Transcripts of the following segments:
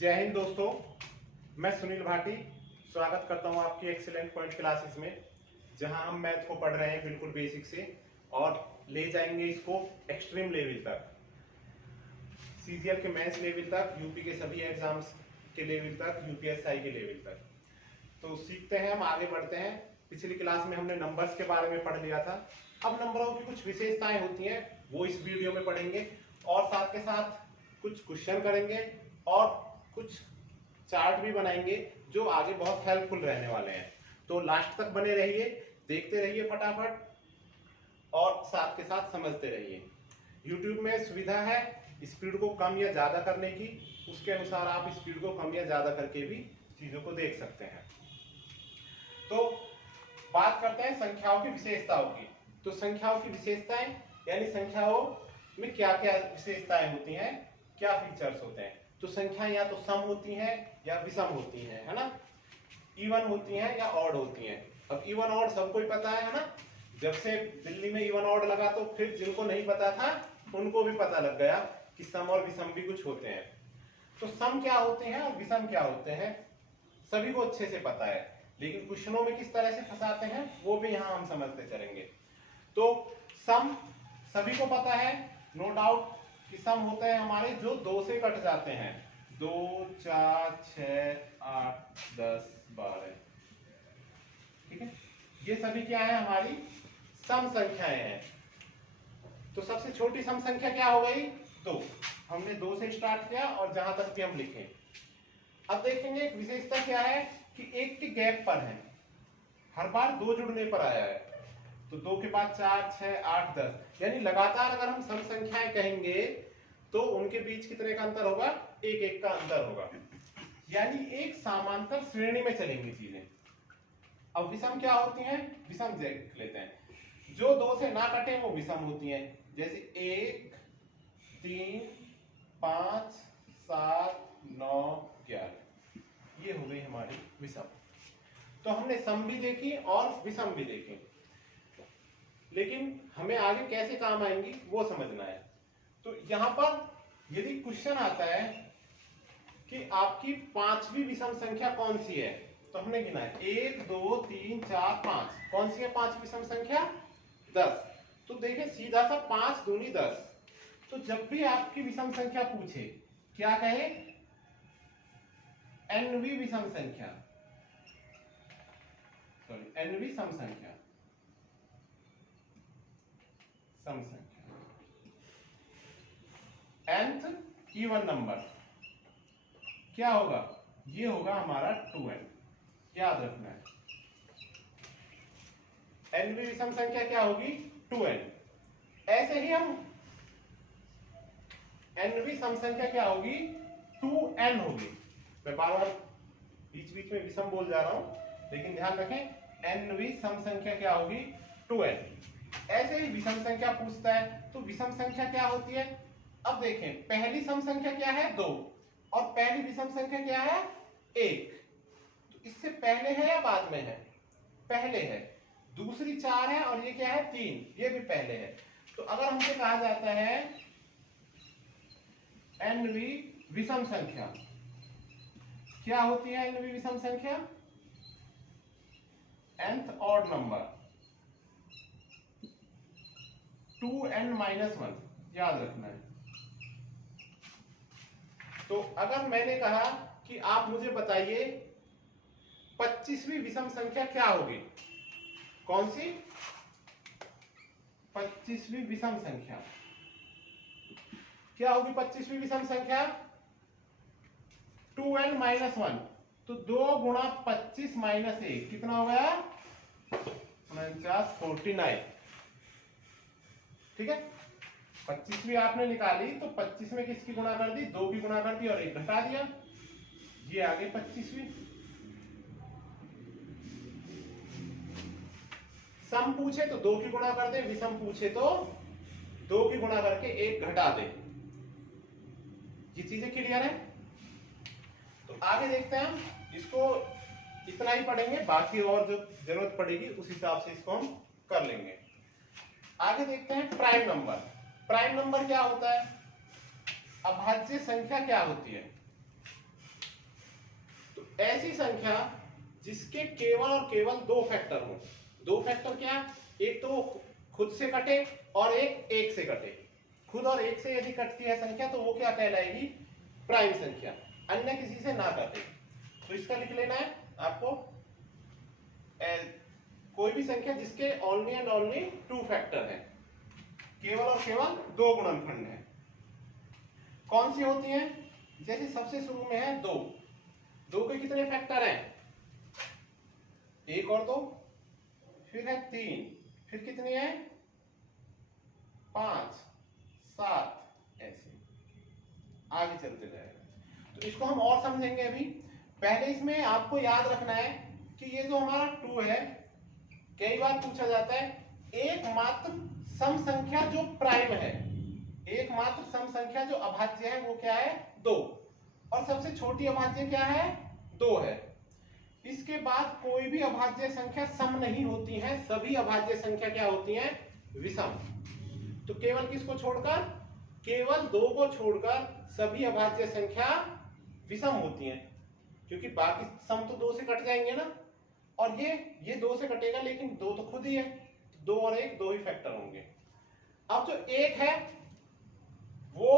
जय हिंद दोस्तों, मैं सुनील भाटी स्वागत करता हूं आपकी एक्सीलेंट पॉइंट क्लासेस में, जहां हम मैथ को पढ़ रहे हैं बिल्कुल बेसिक से और ले जाएंगे इसको एक्सट्रीम लेवल तक, सीजीएल के मैथ्स लेवल तक, यूपी के सभी एग्जाम्स के लेवल तक, यूपीएसआई के लेवल तक। तो सीखते हैं, हम आगे बढ़ते हैं। पिछली क्लास में हमने नंबर्स के बारे में पढ़ लिया था। अब नंबरों की कुछ विशेषताएं होती हैं वो इस वीडियो में पढ़ेंगे और साथ के साथ कुछ क्वेश्चन करेंगे और कुछ चार्ट भी बनाएंगे जो आगे बहुत हेल्पफुल रहने वाले हैं। तो लास्ट तक बने रहिए, देखते रहिए फटाफट और साथ के साथ समझते रहिए। YouTube में सुविधा है स्पीड को कम या ज्यादा करने की, उसके अनुसार आप स्पीड को कम या ज्यादा करके भी चीजों को देख सकते हैं। तो बात करते हैं संख्याओं की विशेषताओं की। तो संख्याओं की विशेषताएं यानी संख्याओं में क्या क्या विशेषताएं होती हैं, क्या फीचर्स होते हैं। तो संख्याएं या तो सम होती हैं या विषम होती हैं, है ना, इवन होती हैं या ऑड होती हैं। अब इवन ऑड सबको ही पता है ना, जब से दिल्ली में इवन ऑड लगा तो फिर जिनको नहीं पता था उनको भी पता लग गया कि सम और विषम भी कुछ होते हैं। तो सम क्या होते हैं और विषम क्या होते हैं सभी को अच्छे से पता है, लेकिन क्वेश्चनों में किस तरह से फंसाते हैं वो भी यहाँ हम समझते चलेंगे। तो सम सभी को पता है, नो डाउट कि सम होते हैं हमारे जो 2 से कट जाते हैं। 2, 4, 6, 8, 10, 12, ठीक है, ये सभी क्या है, हमारी सम संख्याएं हैं। तो सबसे छोटी सम संख्या क्या हो गई, 2। हमने 2 से स्टार्ट किया और जहां तक भी हम लिखें। अब देखेंगे एक विशेषता क्या है कि 1 के गैप पर है, हर बार 2 जुड़ने पर आया है। तो 2 के बाद 4, 6, 8, 10 यानी लगातार अगर हम सम संख्याएं कहेंगे तो उनके बीच कितने का अंतर होगा, 1-1 का अंतर होगा, यानी एक समांतर श्रेणी में चलेंगी चीजें। अब विषम क्या होती हैं, विषम देख लेते हैं। जो 2 से ना कटे वो विषम होती हैं, जैसे 1, 3, 5, 7, 9, 11, ये हो गई हमारी विषम। तो हमने सम भी देखी और विषम भी देखी, लेकिन हमें आगे कैसे काम आएंगी वो समझना है। तो यहां पर यदि क्वेश्चन आता है कि आपकी 5वीं विषम संख्या कौन सी है, तो हमने गिना है 1, 2, 3, 4, 5। कौन सी है 5वीं विषम संख्या, 10। तो देखें सीधा सा 5 दूनी 10। तो जब भी आपकी विषम संख्या पूछे क्या कहे, nवीं विषम संख्या, सॉरी nवीं सम संख्या, सम संख्या, nth इवन नंबर क्या होगा, ये होगा हमारा 2n, याद रखना है। nवीं विषम संख्या क्या होगी, 2n। ऐसे ही हम nवीं सम संख्या क्या होगी, 2n होगी। मैं बार बार बीच बीच में विषम बोल जा रहा हूं, लेकिन ध्यान रखें nवीं सम संख्या क्या होगी, 2n। ऐसे ही विषम संख्या पूछता है तो विषम संख्या क्या होती है। अब देखें पहली सम संख्या क्या है, 2, और पहली विषम संख्या क्या है, 1। तो इससे पहले है या बाद में है, पहले है। दूसरी 4 है और ये क्या है, 3, ये भी पहले है। तो अगर हमसे कहा जाता है nवीं विषम संख्या क्या होती है, nवीं विषम संख्या nth ऑड नंबर 2n-1, याद रखना है। तो अगर मैंने कहा कि आप मुझे बताइए 25वीं विषम संख्या क्या होगी, कौन सी, 25वीं विषम संख्या क्या होगी, 25वीं विषम संख्या 2n-1। तो 2 गुणा 25 माइनस 1 कितना हो गया, 49, 49, ठीक है। 25वीं आपने निकाली तो 25 में किसकी गुणा कर दी, 2 की गुणा कर दी और 1 घटा दिया, ये आ गई 25वीं। सम पूछे तो 2 की गुणा कर दे, विषम पूछे तो 2 की गुणा करके 1 घटा दे। ये चीजें क्लियर है। तो आगे देखते हैं, हम इसको इतना ही पढ़ेंगे, बाकी और जो जरूरत पड़ेगी उस हिसाब से इसको हम कर लेंगे। आगे देखते हैं प्राइम नंबर। प्राइम नंबर क्या होता है, अभाज्य संख्या क्या होती है, तो ऐसी संख्या जिसके केवल और केवल दो फैक्टर हो। दो फैक्टर क्या? एक तो खुद से कटे और एक से कटे। खुद और एक से यदि कटती है संख्या तो वो क्या कहलाएगी? प्राइम संख्या। अन्य किसी से ना कटे। तो इसका लिख लेना है आपको, कोई भी संख्या जिसके only and only two factor है, केवल और केवल दो गुणनखंड है। कौन सी होती हैं? जैसे सबसे शुरू में है दो। दो के कितने फैक्टर हैं? एक और दो, फिर है तीन, फिर कितनी है? 5, 7, ऐसे आगे चलते जाएगा। तो इसको हम और समझेंगे अभी। पहले इसमें आपको याद रखना है कि ये जो हमारा 2 है, कई बार पूछा जाता है एकमात्र सम संख्या जो प्राइम है, एकमात्र सम संख्या जो अभाज्य है वो क्या है? 2। और सबसे छोटी अभाज्य क्या है? 2 है। इसके बाद कोई भी अभाज्य संख्या सम नहीं होती है, सभी अभाज्य संख्या क्या होती हैं? विषम। तो केवल किसको छोड़कर? केवल 2 को छोड़कर सभी अभाज्य संख्या विषम होती हैं, क्योंकि बाकी सम तो 2 से कट जाएंगे ना। और ये 2 से कटेगा, लेकिन 2 तो खुद ही है, 2 और 1 दो ही फैक्टर होंगे। अब जो 1 है वो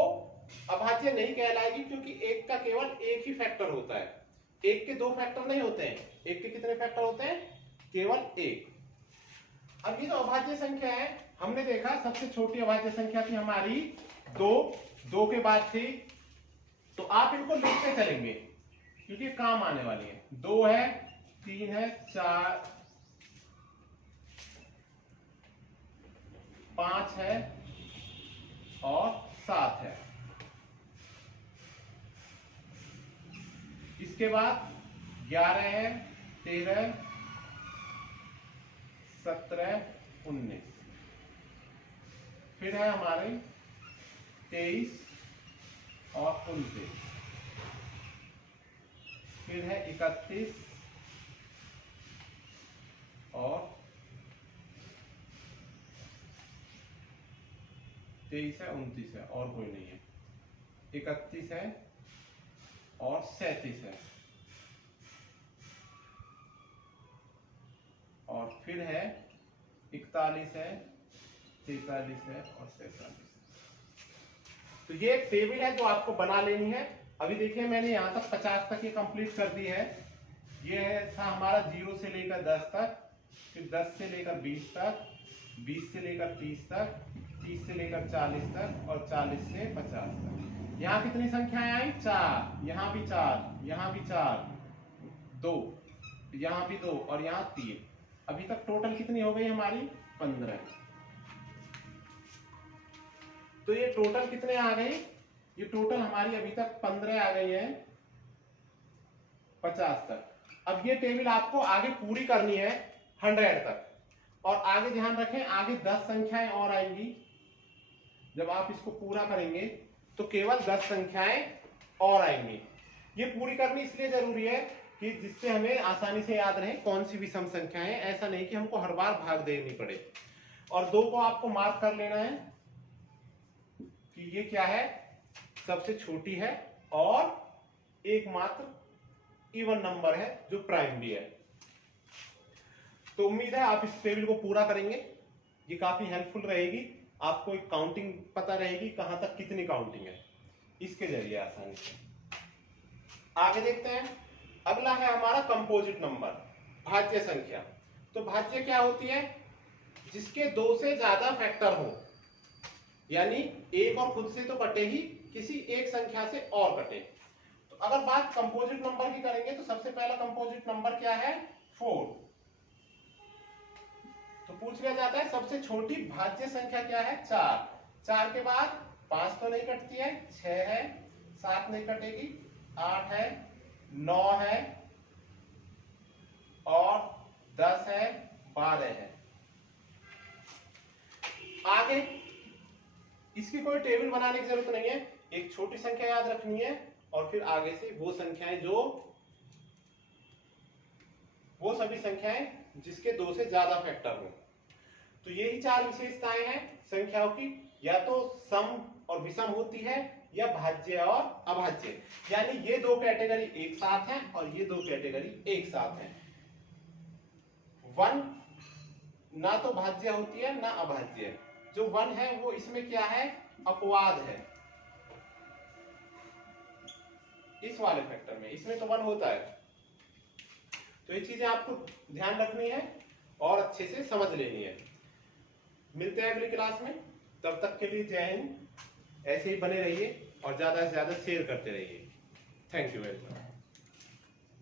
अभाज्य नहीं कहलाएगी, क्योंकि 1 का केवल एक ही फैक्टर होता है। 1 के दो फैक्टर नहीं होते हैं। 1 के कितने फैक्टर होते हैं? केवल 1। अब ये जो अभाज्य संख्या है, हमने देखा सबसे छोटी अभाज्य संख्या थी हमारी 2, 2 के बाद थी, तो आप इनको लिखते चलेंगे क्योंकि काम आने वाली है। 2 है, 3 है, 4, 5 है और 7 है। इसके बाद 11 है, 13, 17, 19, फिर है हमारे 23 और 29, फिर है 31 और 23 है, 29 है और कोई नहीं है, 31 है और 37 है, और फिर है 41 है, 43 है और 47 है। तो ये टेबल है जो आपको बना लेनी है। अभी देखिए मैंने यहाँ तक 50 तक ये कंप्लीट कर दी है। ये था हमारा 0 से लेकर 10 तक, फिर 10 से लेकर 20 तक, 20 से लेकर 30 तक, 30 से लेकर 40 तक और 40 से 50 तक। यहाँ कितनी संख्याएं आई? 4, यहाँ भी 4, यहाँ भी 4, 2, यहाँ भी 2 और यहाँ 3। अभी तक टोटल कितनी हो गई हमारी? 15। तो ये टोटल कितने आ गए? ये टोटल हमारी अभी तक 15 आ गई है 50 तक। अब ये टेबल आपको आगे पूरी करनी है 100 तक। और आगे ध्यान रखें, आगे 10 संख्याएं और आएंगी। जब आप इसको पूरा करेंगे तो केवल 10 संख्याएं और आएंगी। ये पूरी करनी इसलिए जरूरी है कि जिससे हमें आसानी से याद रहे कौन सी विषम संख्या है। ऐसा नहीं कि हमको हर बार भाग देनी पड़े। और 2 को आपको मार्क कर लेना है कि ये क्या है? सबसे छोटी है और एकमात्र इवन नंबर है जो प्राइम भी है। तो उम्मीद है आप इस टेबल को पूरा करेंगे। ये काफी हेल्पफुल रहेगी। आपको एक काउंटिंग पता रहेगी कहां तक कितनी काउंटिंग है, इसके जरिए आसानी से। आगे देखते हैं। अगला है हमारा कंपोजिट नंबर, भाज्य संख्या। तो भाज्य क्या होती है? जिसके 2 से ज्यादा फैक्टर हो, यानी एक और खुद से तो कटे ही, किसी एक संख्या से और कटे। तो अगर बात कंपोजिट नंबर की करेंगे तो सबसे पहला कंपोजिट नंबर क्या है? 4। तो पूछ लिया जाता है सबसे छोटी भाज्य संख्या क्या है? 4। 4 के बाद 5 तो नहीं कटती है, 6 है, 7 नहीं कटेगी, 8 है, 9 है और 10 है, 12 है। आगे इसकी कोई टेबल बनाने की जरूरत नहीं है, एक छोटी संख्या याद रखनी है और फिर आगे से वो संख्याएं वो सभी संख्याएं जिसके 2 से ज्यादा फैक्टर हो। तो यही 4 विशेषताएं हैं संख्याओं की, या तो सम और विषम होती है या भाज्य और अभाज्य, यानी ये दो कैटेगरी एक साथ हैं और ये दो कैटेगरी एक साथ हैं। 1 ना तो भाज्य होती है ना अभाज्य। जो 1 है वो इसमें क्या है, अपवाद है। इस वाले फैक्टर में, इसमें तो 1 होता है। तो ये चीजें आपको ध्यान रखनी है और अच्छे से समझ लेनी है। मिलते हैं अगली क्लास में, तब तक के लिए जय हिंद। ऐसे ही बने रहिए और ज्यादा से ज्यादा शेयर करते रहिए। Thank you very much.